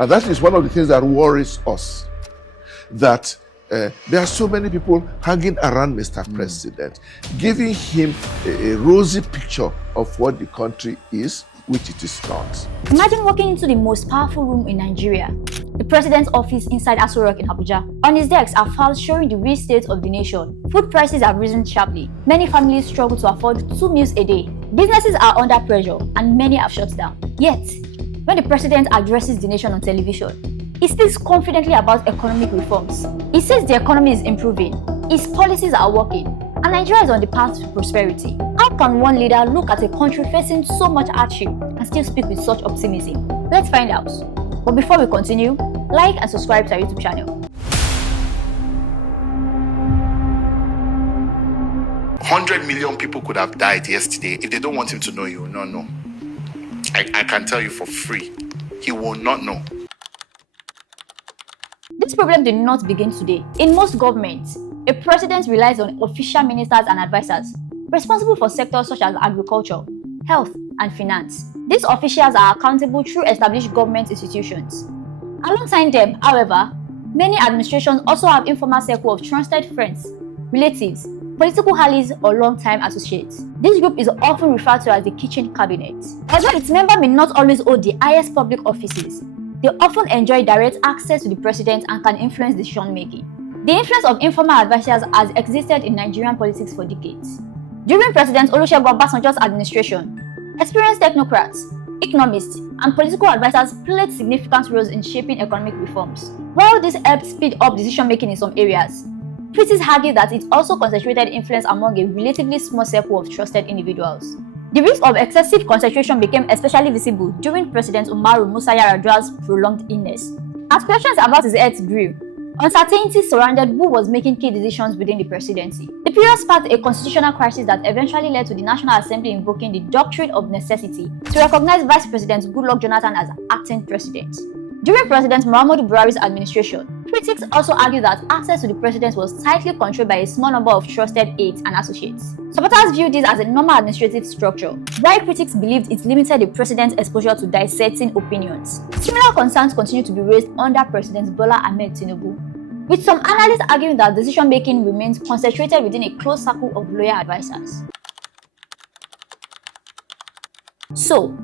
And that is one of the things that worries us, that there are so many people hanging around Mr. President, giving him a rosy picture of what the country is, which it is not. Imagine walking into the most powerful room in Nigeria, the president's office inside Aso Rock in Abuja. On his desks are files showing the real state of the nation. Food prices have risen sharply. Many families struggle to afford 2 meals a day. Businesses are under pressure and many have shut down. Yet, when the president addresses the nation on television, he speaks confidently about economic reforms. He says the economy is improving, his policies are working, and Nigeria is on the path to prosperity. How can one leader look at a country facing so much hardship and still speak with such optimism? Let's find out. But before we continue, like and subscribe to our YouTube channel. 100 million people could have died yesterday. If they don't want him to know, he will not know. I can tell you for free, he will not know. This problem did not begin today. In most governments, a president relies on official ministers and advisors responsible for sectors such as agriculture, health, and finance. These officials are accountable through established government institutions. Alongside them, however, many administrations also have informal circle of trusted friends, relatives, political allies, or long-time associates. This group is often referred to as the kitchen cabinet. Although its members may not always hold the highest public offices, they often enjoy direct access to the president and can influence decision-making. The influence of informal advisors has existed in Nigerian politics for decades. During President Olusegun Obasanjo's administration, experienced technocrats, economists, and political advisors played significant roles in shaping economic reforms. While this helped speed up decision-making in some areas, critics argue that it also concentrated influence among a relatively small circle of trusted individuals. The risk of excessive concentration became especially visible during President Umaru Musa Yar'Adua's prolonged illness. As questions about his health grew, uncertainty surrounded who was making key decisions within the presidency. The period sparked a constitutional crisis that eventually led to the National Assembly invoking the doctrine of necessity to recognize Vice President Goodluck Jonathan as acting president. During President Muhammadu Buhari's administration, critics also argue that access to the president was tightly controlled by a small number of trusted aides and associates. Supporters viewed this as a normal administrative structure, while critics believed it limited the president's exposure to dissecting opinions. Similar concerns continue to be raised under President Bola Tinubu, with some analysts arguing that decision-making remains concentrated within a close circle of loyal advisors. So,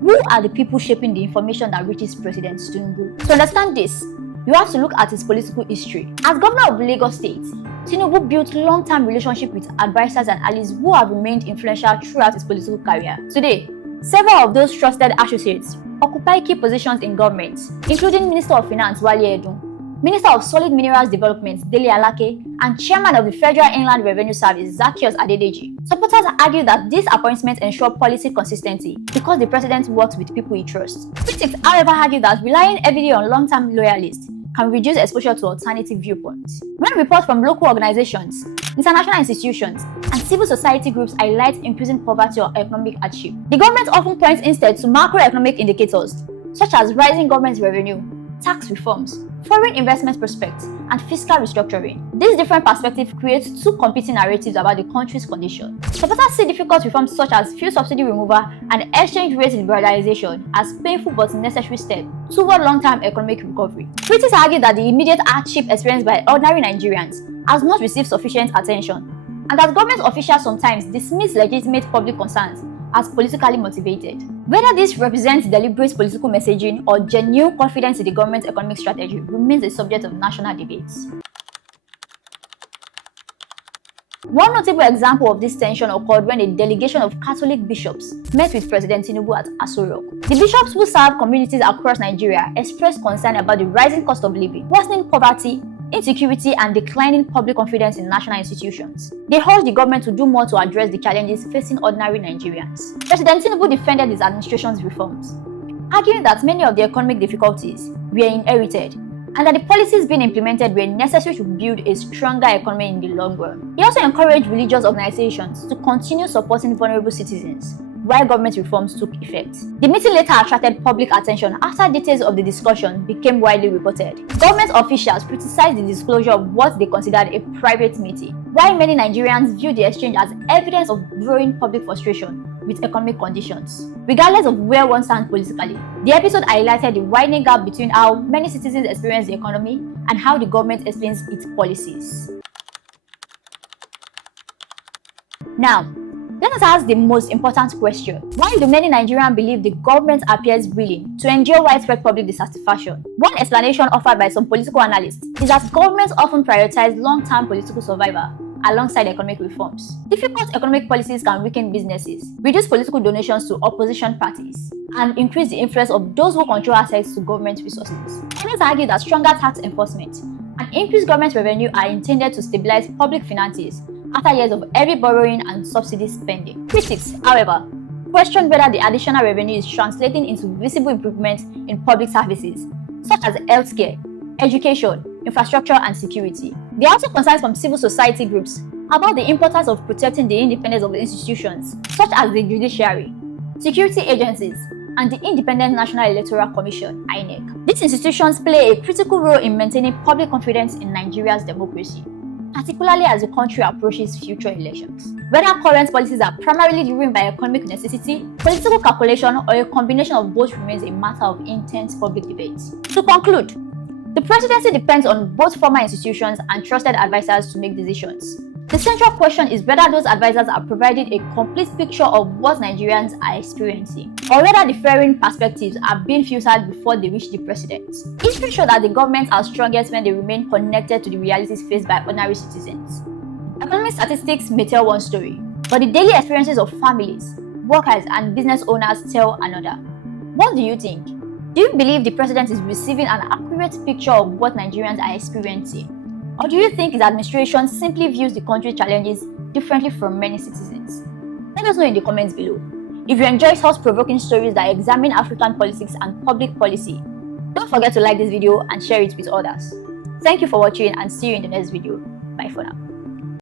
who are the people shaping the information that reaches President Tinubu? To understand this, you have to look at his political history. As governor of Lagos State, Tinubu built long-term relationships with advisors and allies who have remained influential throughout his political career. Today, several of those trusted associates occupy key positions in government, including Minister of Finance Wale Edun, Minister of Solid Minerals Development Dele Alake, and Chairman of the Federal Inland Revenue Service Zaccheaus Adedeji. Supporters argue that these appointments ensure policy consistency because the president works with people he trusts. Critics, however, argue that relying heavily on long-term loyalists can reduce exposure to alternative viewpoints. When reports from local organizations, international institutions, and civil society groups highlight increasing poverty or economic hardship, the government often points instead to macroeconomic indicators such as rising government revenue, tax reforms, foreign investment prospects, and fiscal restructuring. These different perspectives create two competing narratives about the country's condition. Supporters see difficult reforms such as fuel subsidy removal and exchange rate liberalization as painful but necessary steps toward long-term economic recovery. Critics argue that the immediate hardship experienced by ordinary Nigerians has not received sufficient attention, and that government officials sometimes dismiss legitimate public concerns as politically motivated. Whether this represents deliberate political messaging or genuine confidence in the government's economic strategy remains a subject of national debates. One notable example of this tension occurred when a delegation of Catholic bishops met with President Tinubu at Aso Rock. The bishops who serve communities across Nigeria expressed concern about the rising cost of living, worsening poverty, insecurity, and declining public confidence in national institutions. They urged the government to do more to address the challenges facing ordinary Nigerians. President Tinubu defended his administration's reforms, arguing that many of the economic difficulties were inherited and that the policies being implemented were necessary to build a stronger economy in the long run. He also encouraged religious organizations to continue supporting vulnerable citizens while government reforms took effect. The meeting later attracted public attention after details of the discussion became widely reported. Government officials criticized the disclosure of what they considered a private meeting, while many Nigerians viewed the exchange as evidence of growing public frustration with economic conditions. Regardless of where one stands politically, the episode highlighted the widening gap between how many citizens experience the economy and how the government explains its policies. Now, let us ask the most important question. Why do many Nigerians believe the government appears willing to endure widespread public dissatisfaction? One explanation offered by some political analysts is that governments often prioritize long-term political survival alongside economic reforms. Difficult economic policies can weaken businesses, reduce political donations to opposition parties, and increase the influence of those who control access to government resources. Others argue that stronger tax enforcement and increased government revenue are intended to stabilize public finances after years of heavy borrowing and subsidy spending. Critics, however, question whether the additional revenue is translating into visible improvements in public services, such as healthcare, education, infrastructure, and security. There are also concerns from civil society groups about the importance of protecting the independence of institutions, such as the judiciary, security agencies, and the Independent National Electoral Commission (INEC). These institutions play a critical role in maintaining public confidence in Nigeria's democracy, particularly as the country approaches future elections. Whether current policies are primarily driven by economic necessity, political calculation, or a combination of both remains a matter of intense public debate. To conclude, the presidency depends on both formal institutions and trusted advisors to make decisions. The central question is whether those advisors are providing a complete picture of what Nigerians are experiencing, or whether differing perspectives are being filtered before they reach the president. History shows that the governments are strongest when they remain connected to the realities faced by ordinary citizens. Economic statistics may tell one story, but the daily experiences of families, workers, and business owners tell another. What do you think? Do you believe the president is receiving an accurate picture of what Nigerians are experiencing? Or do you think his administration simply views the country's challenges differently from many citizens? Let us know in the comments below. If you enjoy thought-provoking stories that examine African politics and public policy, don't forget to like this video and share it with others. Thank you for watching and see you in the next video. Bye for now.